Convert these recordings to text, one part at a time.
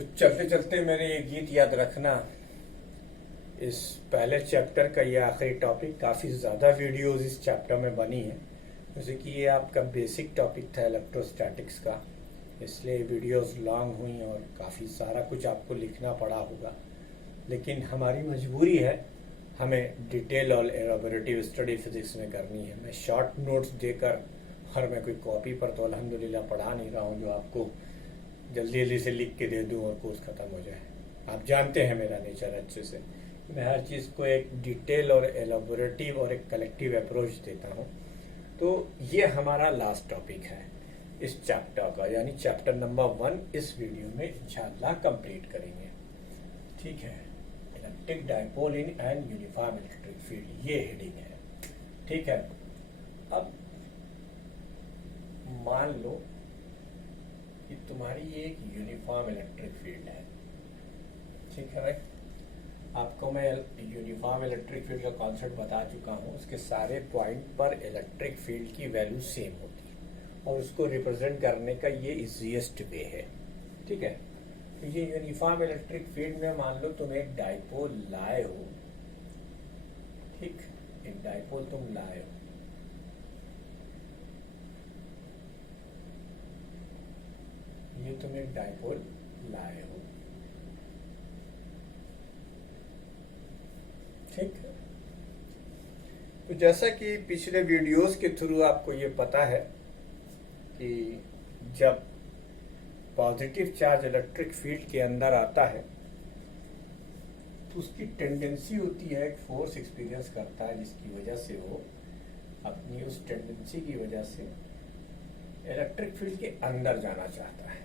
तो चलते चलते मेरे ये गीत याद रखना। इस पहले चैप्टर का ये आखिरी टॉपिक, काफ़ी ज़्यादा वीडियोस इस चैप्टर में बनी है, जैसे कि ये आपका बेसिक टॉपिक था इलेक्ट्रोस्टैटिक्स का, इसलिए वीडियोस लॉन्ग हुई और काफ़ी सारा कुछ आपको लिखना पड़ा होगा। लेकिन हमारी मजबूरी है, हमें डिटेल और एलाबोरेटिव स्टडी फिजिक्स में करनी है। मैं शॉर्ट नोट्स देकर और मैं कोई कॉपी पर तो अल्हम्दुलिल्लाह पढ़ा नहीं रहा हूँ जो आपको जल्दी जल्दी से लिख के दे दूँ और कोर्स ख़त्म हो जाए। आप जानते हैं मेरा नेचर अच्छे से, मैं हर चीज़ को एक डिटेल और एलाबोरेटिव और एक कलेक्टिव अप्रोच देता हूँ। तो ये हमारा लास्ट टॉपिक है इस चैप्टर का, यानी चैप्टर नंबर 1 इस वीडियो में इंशाअल्लाह कंप्लीट करेंगे। ठीक है, electric dipole in and uniform electric field, ये हेडिंग है। ठीक है, अब मान लो कि तुम्हारी ये एक यूनिफॉर्म इलेक्ट्रिक फील्ड है। ठीक है भाई, आपको मैं यूनिफॉर्म इलेक्ट्रिक फील्ड का कॉन्सेप्ट बता चुका हूँ। उसके सारे पॉइंट पर इलेक्ट्रिक फील्ड की वैल्यू सेम होती है और उसको रिप्रेजेंट करने का ये इजीएस्ट वे है। ठीक है, तो ये यूनिफॉर्म इलेक्ट्रिक फील्ड में मान लो तुम एक डायपोल लाए हो। ठीक, एक डायपोल तुम लाए हो, ये तुम एक डायपोल लाए हो। ठीक है, तो जैसा कि पिछले वीडियोस के थ्रू आपको ये पता है कि जब पॉजिटिव चार्ज इलेक्ट्रिक फील्ड के अंदर आता है तो उसकी टेंडेंसी होती है, एक फोर्स एक्सपीरियंस करता है जिसकी वजह से वो अपनी उस टेंडेंसी की वजह से इलेक्ट्रिक फील्ड के अंदर जाना चाहता है।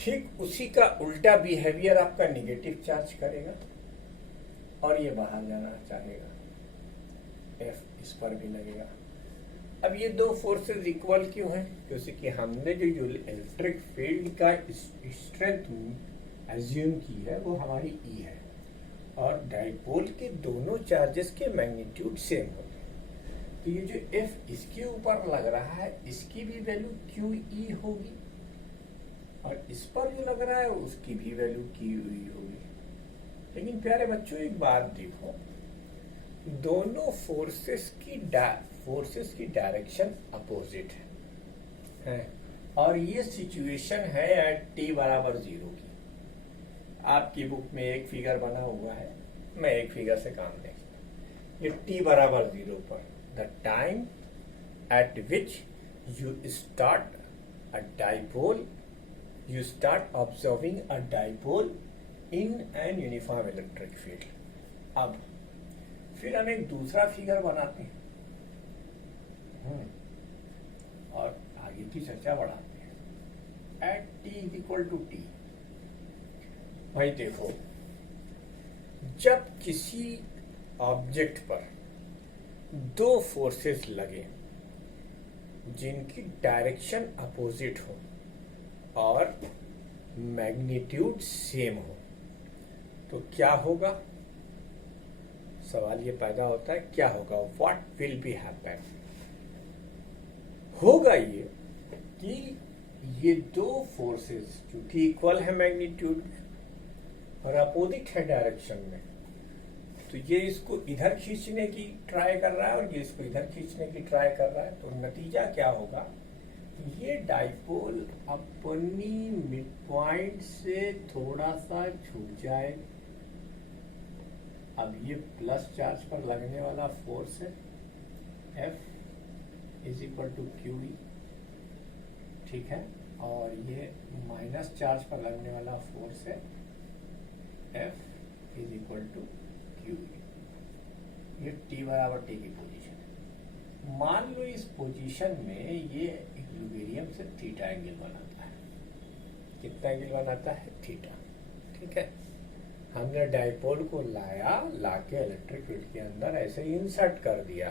ठीक उसी का उल्टा बिहेवियर आपका नेगेटिव चार्ज करेगा और ये बाहर जाना चाहेगा, एफ इस पर भी लगेगा। अब ये दो फोर्सेस इक्वल क्यों हैं? क्योंकि हमने जो इलेक्ट्रिक फील्ड का स्ट्रेंथ एज्यूम की है वो हमारी ई है और डायपोल के दोनों चार्जेस के मैग्नीट्यूड सेम होते हैं। तो ये जो एफ इसके ऊपर लग रहा है इसकी भी वैल्यू क्यू ई होगी और इस पर जो लग रहा है उसकी भी वैल्यू क्यू ई होगी। लेकिन प्यारे बच्चों एक बात देखो, दोनों फोर्सेस की डायरेक्शन अपोजिट है और ये सिचुएशन है एट t बराबर 0 की। आपकी बुक में एक फिगर बना हुआ है, मैं एक फिगर से काम देखता हूँ। ये t बराबर 0 पर the time eight which you start a dipole, you start observing a dipole in an uniform electric field। अब फिर हम एक दूसरा फिगर बनाते हैं और आगे की चर्चा बढ़ाते हैं। At t is equal to T, भाई देखो, जब किसी ऑब्जेक्ट पर दो फोर्सेस लगे जिनकी डायरेक्शन अपोजिट हो और मैग्नीट्यूड सेम हो तो क्या होगा? सवाल ये पैदा होता है, क्या होगा? What will be happen? होगा ये कि ये दो फोर्सेस जो कि इक्वल है मैग्नीट्यूड और अपोजिट है डायरेक्शन में, तो ये इसको इधर खींचने की ट्राई कर रहा है और ये इसको इधर खींचने की ट्राई कर रहा है। तो नतीजा क्या होगा? ये डायपोल अपनी मिड पॉइंट से थोड़ा सा छूट जाए। अब ये प्लस चार्ज पर लगने वाला फोर्स है F is equal to q E, ठीक है, और ये माइनस चार्ज पर लगने वाला फोर्स है F is equal to q E. ये t बराबर t की पोजीशन है। मान लो इस पोजीशन में ये इक्विलिब्रियम से थीटा एंगल बनाता है। कितना एंगल बनाता है? थीटा। ठीक है, हमने डायपोल को लाके इलेक्ट्रिक फील्ड के अंदर ऐसे इंसर्ट कर दिया।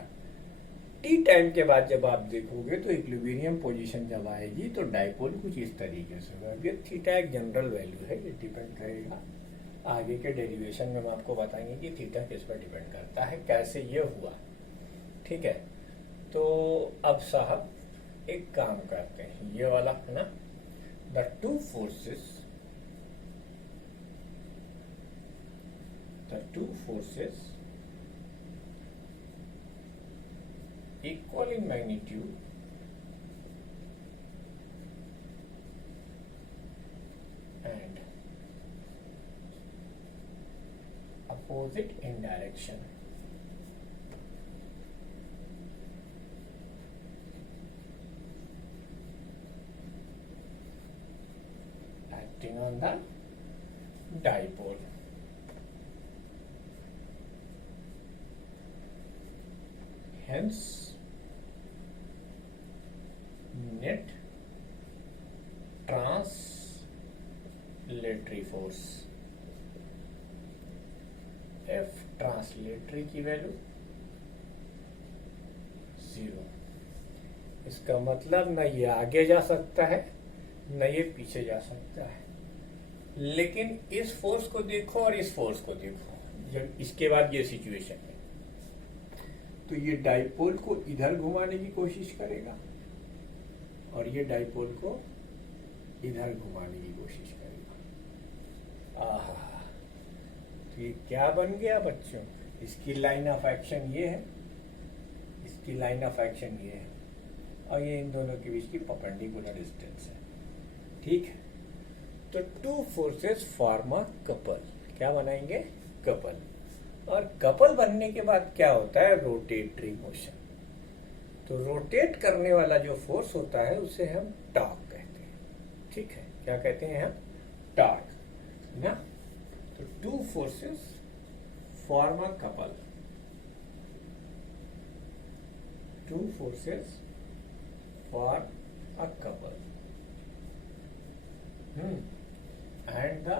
टी टाइम के बाद जब आप देखोगे तो इक्विलिब्रियम पोजीशन जब आएगी तो डायपोल कुछ इस तरीके से होगा। ये थीटा एक जनरल वैल्यू है, ये डिपेंड करेगा आगे के डेरिवेशन में हम आपको बताएंगे कि थीटा किस पर डिपेंड करता है, कैसे ये हुआ। ठीक है, तो अब साहब एक काम करते हैं, ये वाला है ना the two forces equal in magnitude and opposite in direction. Acting on the dipole. Hence, net translatory force F translatory की वैल्यू 0। इसका मतलब न ये आगे जा सकता है न ये पीछे जा सकता है। लेकिन इस फोर्स को देखो और इस फोर्स को देखो, जब इसके बाद ये सिचुएशन है तो ये डाइपोल को इधर घुमाने की कोशिश करेगा और ये डाइपोल को इधर घुमाने की कोशिश करेगा। आहा, तो ये क्या बन गया बच्चों? इसकी लाइन ऑफ एक्शन ये है, इसकी लाइन ऑफ एक्शन ये है और ये इन दोनों के बीच की परपेंडिकुलर डिस्टेंस है। ठीक है, तो two forces form a couple. क्या बनाएंगे? कपल। और कपल बनने के बाद क्या होता है? Rotatory motion. तो रोटेट करने वाला जो फोर्स होता है उसे हम टॉर्क कहते हैं। ठीक है, क्या कहते हैं हम? टॉर्क ना। तो two forces form a couple. Two forces form a couple and the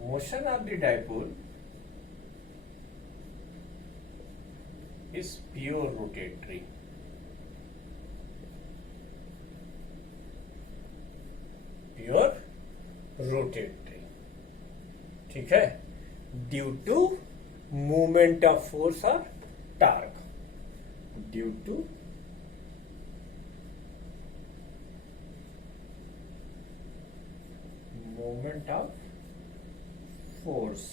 motion of the dipole is pure rotatory. Pure rotatory. ठीक है, due to movement of force or torque. Due to movement of force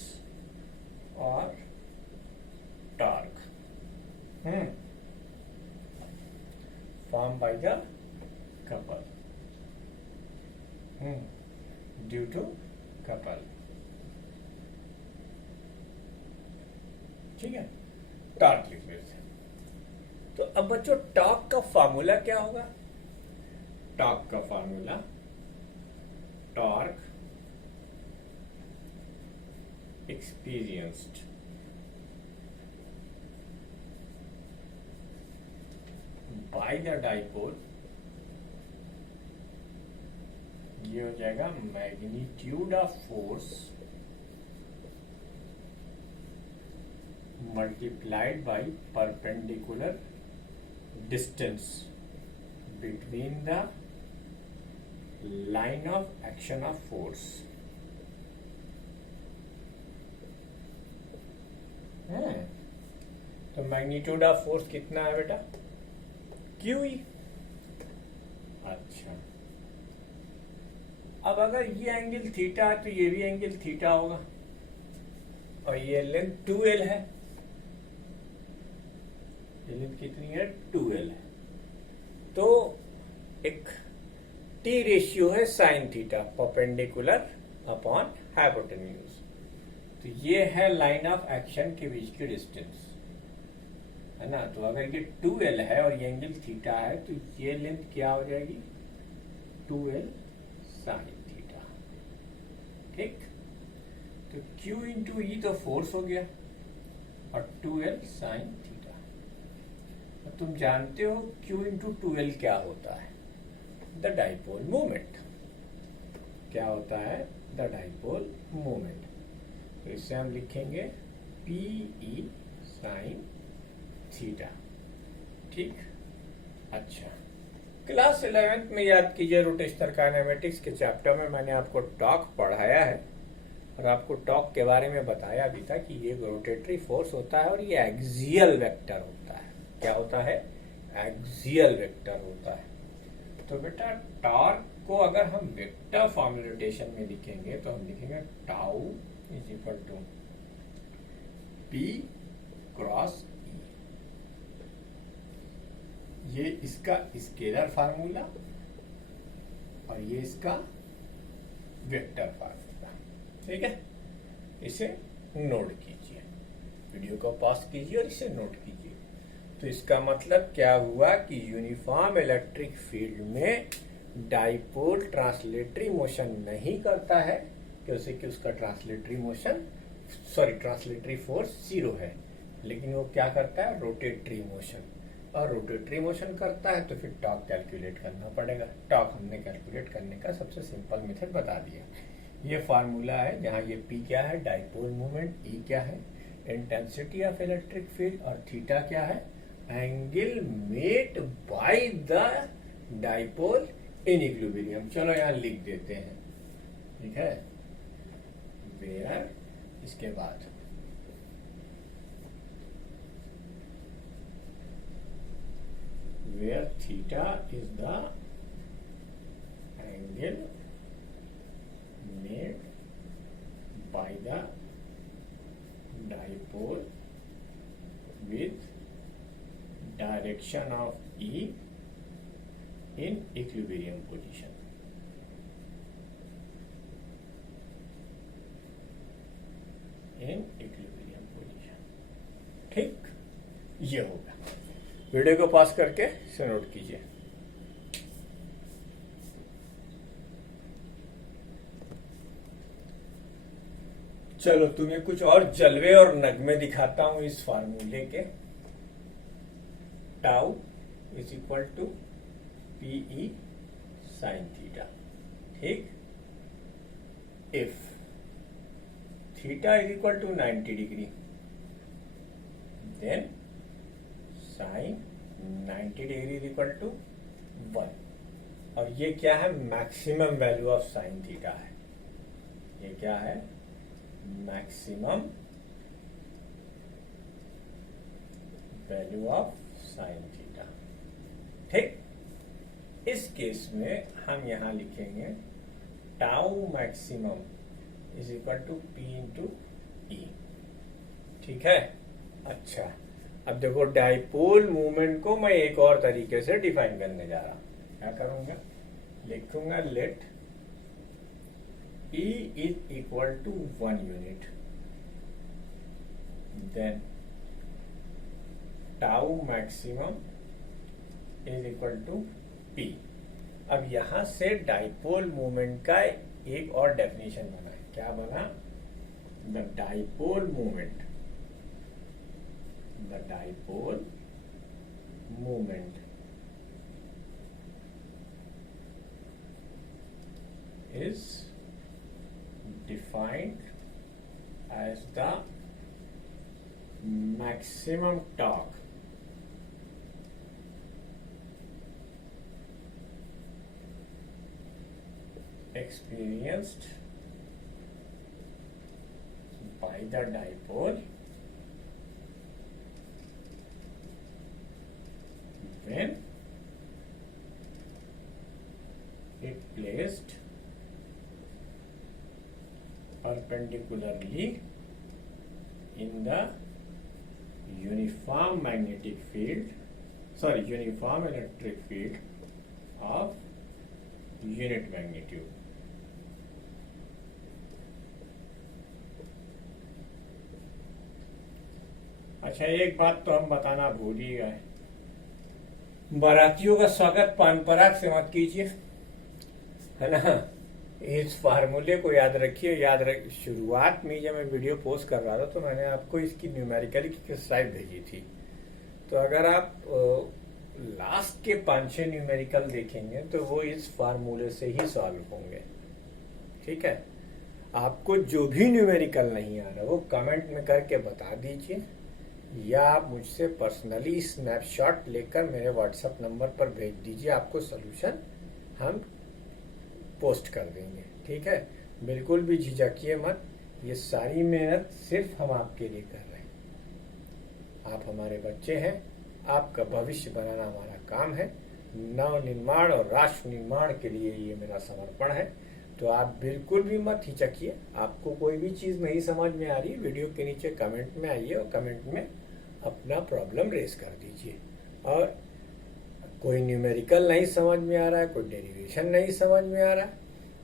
or torque formed by the couple due to couple. ठीक है, torque लिख लेते हैं। तो अब बच्चों टॉर्क का फार्मूला क्या होगा? टॉर्क का formula torque experienced by the dipole, ये हो जाएगा magnitude of force multiplied by perpendicular distance between the line of action of force. तो मैग्नीट्यूड ऑफ फोर्स कितना है बेटा? Q E. अच्छा, अब अगर ये एंगल थीटा है तो ये भी एंगल थीटा होगा और ये लेंथ 2l है। ये लेंथ कितनी है? 2l है। तो एक टी रेशियो है sine theta perpendicular upon hypotenuse. तो ये है लाइन ऑफ एक्शन के बीच की डिस्टेंस, है ना। तो अगर ये 2l है और ये एंगल थीटा है तो ये लेंथ क्या हो जाएगी? 2l sign theta. ठीक, तो Q इंटू ई तो फोर्स हो गया और 2l साइन थीटा। और तुम जानते हो Q इंटू 2l क्या होता है? The dipole moment. क्या होता है? The dipole moment. तो इससे हम लिखेंगे PE साइन थीटा। ठीक, अच्छा, क्लास 11th में याद कीजिए रोटेशनल काइनेमेटिक्स के चैप्टर में मैंने आपको टॉर्क पढ़ाया है और आपको टॉर्क के बारे में बताया भी था कि ये रोटेटरी फोर्स होता है और ये एक्सियल वेक्टर होता है। क्या होता है? एक्सियल वेक्टर होता है। तो बेटा टॉर्क को अगर हम वेक्टर फॉर्मुलेशन में लिखेंगे तो हम लिखेंगे tau is equal to P cross E. ये इसका स्केलर फार्मूला और ये इसका वेक्टर फार्मूला, ठीक है। इसे नोट कीजिए, वीडियो को पॉज कीजिए और इसे नोट कीजिए। तो इसका मतलब क्या हुआ कि यूनिफॉर्म इलेक्ट्रिक फील्ड में डाइपोल ट्रांसलेटरी मोशन नहीं करता है, क्योंकि कि उसका ट्रांसलेटरी फोर्स 0 है, लेकिन वो क्या करता है, रोटेटरी मोशन। और रोटेटरी मोशन करता है तो फिर टॉर्क कैलकुलेट करना पड़ेगा। टॉर्क हमने कैलकुलेट करने का सबसे सिंपल मेथड बता दिया। ये फार्मूला है जहाँ ये P क्या है, डाइपोल मोमेंट, E क्या है, इंटेंसिटी ऑफ इलेक्ट्रिक फील्ड, और थीटा क्या है, angle made by the dipole in equilibrium. चलो यहाँ लिख देते हैं, ठीक है। वेयर, इसके बाद where theta is the angle made by the dipole with direction of E in equilibrium position. In equilibrium position, ठीक, ये होगा। वीडियो को पास करके इसे नोट कीजिए। चलो तुम्हें कुछ और जलवे और नगमे दिखाता हूं इस फार्मूले के। Tau is equal to P E sine theta, ठीक। If theta is equal to 90 degree then sine 90 degree is equal to 1। और ये क्या है, maximum value of sine theta है। ये क्या है, maximum value of sine theta, ठीक। इस केस में हम यहां लिखेंगे tau maximum is equal to P into E, ठीक है। अच्छा, अब देखो डाइपोल मूवमेंट को मैं एक और तरीके से डिफाइन करने जा रहा हूं। क्या करूंगा, लिखूंगा late E is equal to 1 unit, then tau maximum is equal to P। अब यहां से डाइपोल मूवमेंट का एक और डेफिनेशन बना है। क्या बना, the dipole movement, the dipole moment is defined as the maximum torque experienced by the dipole when it placed perpendicularly in the uniform uniform electric field of unit magnitude। अच्छा, एक बात तो हम बताना भूल ही गए, बारातियों का स्वागत पान पराग से मत कीजिए, है ना। इस फार्मूले को याद रखिए। शुरुआत में जब मैं वीडियो पोस्ट कर रहा था तो मैंने आपको इसकी न्यूमेरिकल की स्लाइड भेजी थी। तो अगर आप लास्ट के 5-6 न्यूमेरिकल देखेंगे तो वो इस फार्मूले से ही सॉल्व होंगे, ठीक है। आपको जो भी न्यूमेरिकल नहीं आ रहा वो कमेंट में करके बता दीजिए, या आप मुझसे पर्सनली स्नैपशॉट लेकर मेरे व्हाट्सएप नंबर पर भेज दीजिए। आपको सोल्यूशन हम पोस्ट कर देंगे, ठीक है। बिल्कुल भी झिझकिए मत, ये सारी मेहनत सिर्फ हम आपके लिए कर रहे हैं। आप हमारे बच्चे हैं, आपका भविष्य बनाना हमारा काम है। नव निर्माण और राष्ट्र निर्माण के लिए ये मेरा समर्पण है। तो आप बिल्कुल भी मत हिचकिए। आपको कोई भी चीज़ नहीं समझ में आ रही, वीडियो के नीचे कमेंट में आइए और कमेंट में अपना प्रॉब्लम रेज कर दीजिए। और कोई न्यूमेरिकल नहीं समझ में आ रहा है, कोई डेरिवेशन नहीं समझ में आ रहा है,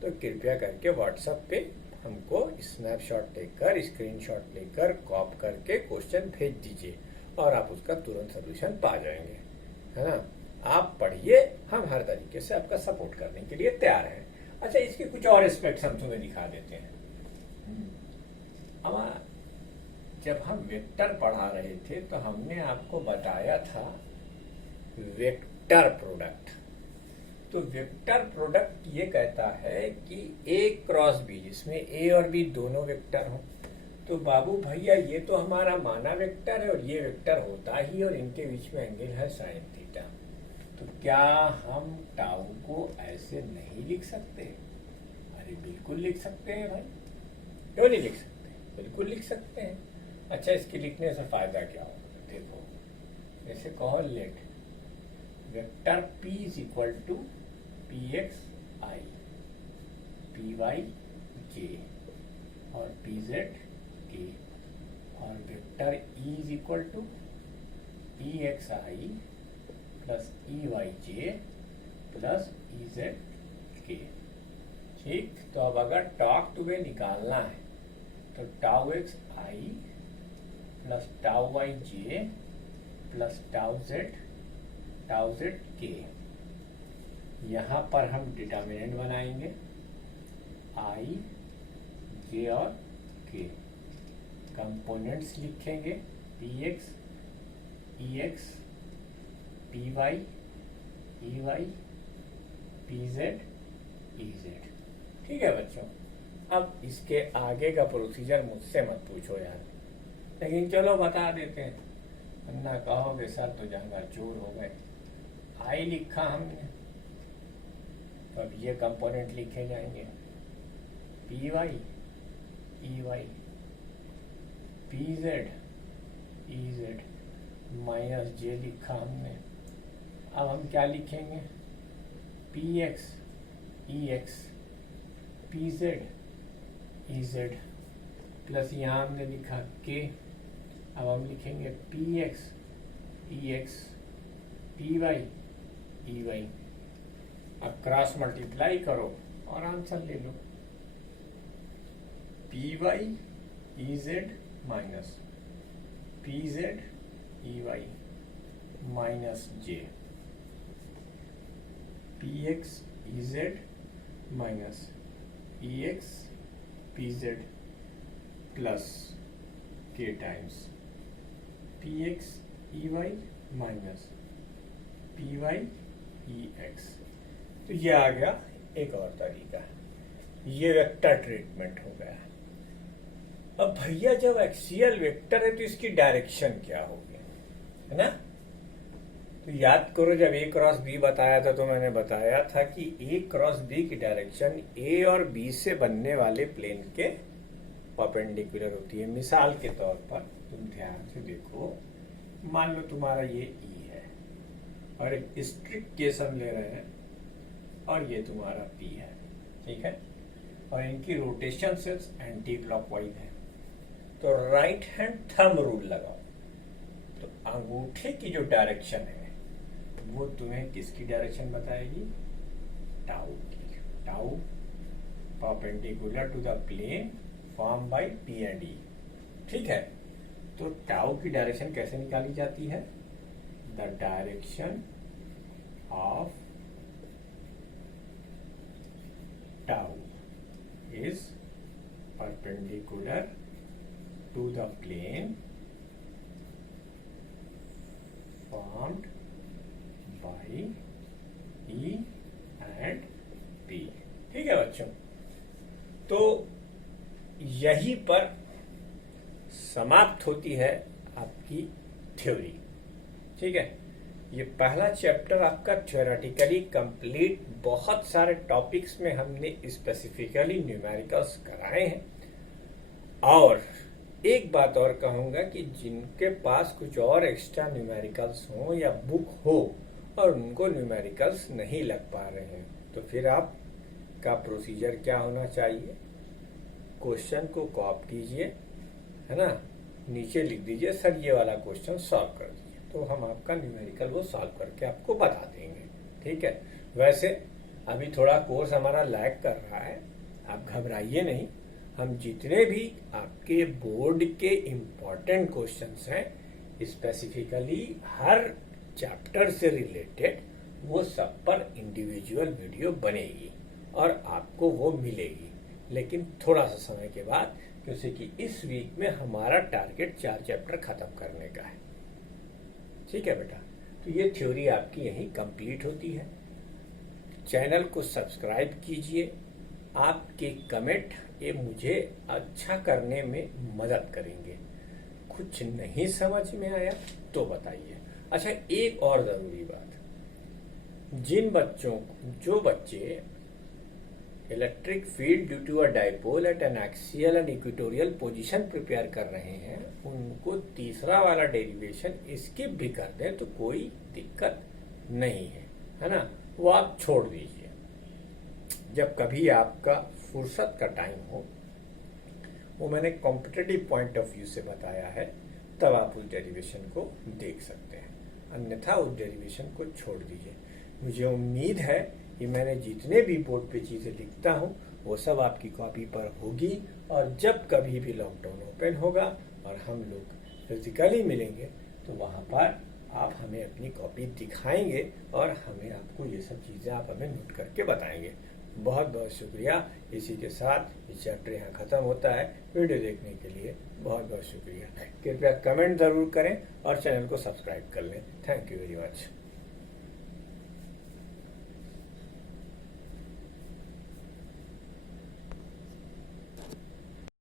तो कृपया करके व्हाट्सएप पे हमको स्नैपशॉट लेकर, स्क्रीनशॉट लेकर, कॉप करके क्वेश्चन भेज दीजिए और आप उसका तुरंत सोल्यूशन पा जाएंगे, है ना। आप पढ़िए, हम हर तरीके से आपका सपोर्ट करने के लिए तैयार हैं। अच्छा, इसके कुछ और एस्पेक्ट्स हम तुम्हें दिखा देते हैं। अब जब हम वेक्टर पढ़ा रहे थे तो हमने आपको बताया था वेक्टर प्रोडक्ट। तो वेक्टर प्रोडक्ट ये कहता है कि ए क्रॉस बी, जिसमें ए और बी दोनों वेक्टर हो। तो बाबू भैया ये तो हमारा माना वेक्टर है और ये वेक्टर होता ही, और इनके बीच में एंगल है साइन थीटा। तो क्या हम टाउ को ऐसे नहीं लिख सकते? अरे बिल्कुल लिख सकते हैं भाई, क्यों नहीं लिख सकते? बिल्कुल लिख सकते हैं। अच्छा, इसके लिखने से फायदा क्या होगा? देखो, जैसे कहो let vector p is equal to P X I, P Y J और पी जेड के, और vector e is equal to P X I plus E Y J plus E Z K. ठीक, तो अब अगर talk two way निकालना है तो tau x I plus tau Y J plus tau Z के। यहाँ पर हम डिटर्मिनेंट बनाएंगे आई, जे और के। कंपोनेंट्स लिखेंगे P X, E X, P Y, E Y, P Z, E Z. ठीक है बच्चों, अब इसके आगे का प्रोसीजर मुझसे मत पूछो यार, लेकिन चलो बता देते हैं, वरना कहोगे सर तो जंगा चोर हो गए। आई लिखा हमने, तो अब ये कंपोनेंट लिखे जाएंगे P Y, E Y, P Z, E Z minus J लिखा हमने। अब हम क्या लिखेंगे? P X, E X, P Z, E Z plus यहाँ हमने लिखा के। अब हम लिखेंगे P X, E X, P Y, E Y. अब क्रॉस मल्टीप्लाई करो और आंसर ले लो, P Y E Z minus P Z E Y minus J, P X E Z minus E X P Z plus K times P X E Y minus P Y E X. तो ये आ गया एक और तरीका, ये vector treatment हो गया। अब भैया जब एक्सियल वेक्टर है तो इसकी डायरेक्शन क्या होगी, है ना। तो याद करो, जब ए क्रॉस बी बताया था तो मैंने बताया था कि ए क्रॉस बी की डायरेक्शन ए और बी से बनने वाले प्लेन के परपेंडिकुलर होती है। मिसाल के तौर पर तुम ध्यान से देखो, मान लो तुम्हारा ये ई है और एक स्ट्रिक्ट केस हम ले रहे हैं और ये तुम्हारा पी है, ठीक है, और इनकी रोटेशन से एंटी क्लॉकवाइज है। तो राइट हैंड थंब रूल लगाओ, तो अंगूठे की जो डायरेक्शन है वो तुम्हें किसकी डायरेक्शन बताएगी? टाउ की। Tau perpendicular to the plane form by P and E, ठीक है। तो टाउ की डायरेक्शन कैसे निकाली जाती है? The direction of tau is perpendicular to the plane formed by E and P। ठीक है बच्चों, तो यहीं पर समाप्त होती है आपकी थ्योरी, ठीक है। ये पहला चैप्टर आपका थ्योरेटिकली कंप्लीट, बहुत सारे टॉपिक्स में हमने स्पेसिफिकली न्यूमेरिकल्स कराए हैं और एक बात और कहूंगा कि जिनके पास कुछ और एक्स्ट्रा न्यूमेरिकल्स हो या बुक हो और उनको न्यूमेरिकल्स नहीं लग पा रहे हैं, तो फिर आप का प्रोसीजर क्या होना चाहिए, क्वेश्चन को कॉपी कीजिए, है ना, नीचे लिख दीजिए सर ये वाला क्वेश्चन सॉल्व कर दीजिए, तो हम आपका न्यूमेरिकल वो सॉल्व करके आपको बता देंगे। ठीक है, वैसे अभी थोड़ा कोर्स हमारा लैग कर रहा है, आप घबराइए नहीं। हम जितने भी आपके बोर्ड के इम्पोर्टेंट क्वेश्चंस हैं स्पेसिफिकली हर चैप्टर से रिलेटेड, वो सब पर इंडिविजुअल वीडियो बनेगी और आपको वो मिलेगी, लेकिन थोड़ा सा समय के बाद, क्योंकि इस वीक में हमारा टारगेट 4 चैप्टर खत्म करने का है। ठीक है बेटा, तो ये थ्योरी आपकी यहीं कंप्लीट होती है। चैनल को सब्सक्राइब कीजिए, आपके कमेंट ये मुझे अच्छा करने में मदद करेंगे। कुछ नहीं समझ में आया तो बताइए। अच्छा, एक और जरूरी बात, जो बच्चे electric field due to a dipole at an axial and equatorial position prepare कर रहे हैं, उनको तीसरा वाला डेरिवेशन स्किप भी कर दें तो कोई दिक्कत नहीं है ना, वो आप छोड़ दीजिए। जब कभी आपका फुर्सत का टाइम हो, वो मैंने कॉम्पिटिटिव पॉइंट ऑफ व्यू से बताया है, तब आप उस डेरिवेशन को देख सकते हैं, अन्यथा उस डेरिवेशन को छोड़ दीजिए। मुझे उम्मीद है कि मैंने जितने भी बोर्ड पे चीज़ें लिखता हूँ वो सब आपकी कॉपी पर होगी, और जब कभी भी लॉकडाउन ओपन होगा और हम लोग फिजिकली मिलेंगे तो वहाँ पर आप हमें अपनी कॉपी दिखाएंगे और हमें आपको ये सब चीज़ें आप हमें नोट करके बताएंगे। बहुत बहुत शुक्रिया। इसी के साथ ये चैप्टर यहाँ ख़त्म होता है। वीडियो देखने के लिए बहुत बहुत शुक्रिया। कृपया कमेंट ज़रूर करें और चैनल को सब्सक्राइब कर लें। Thank you very much.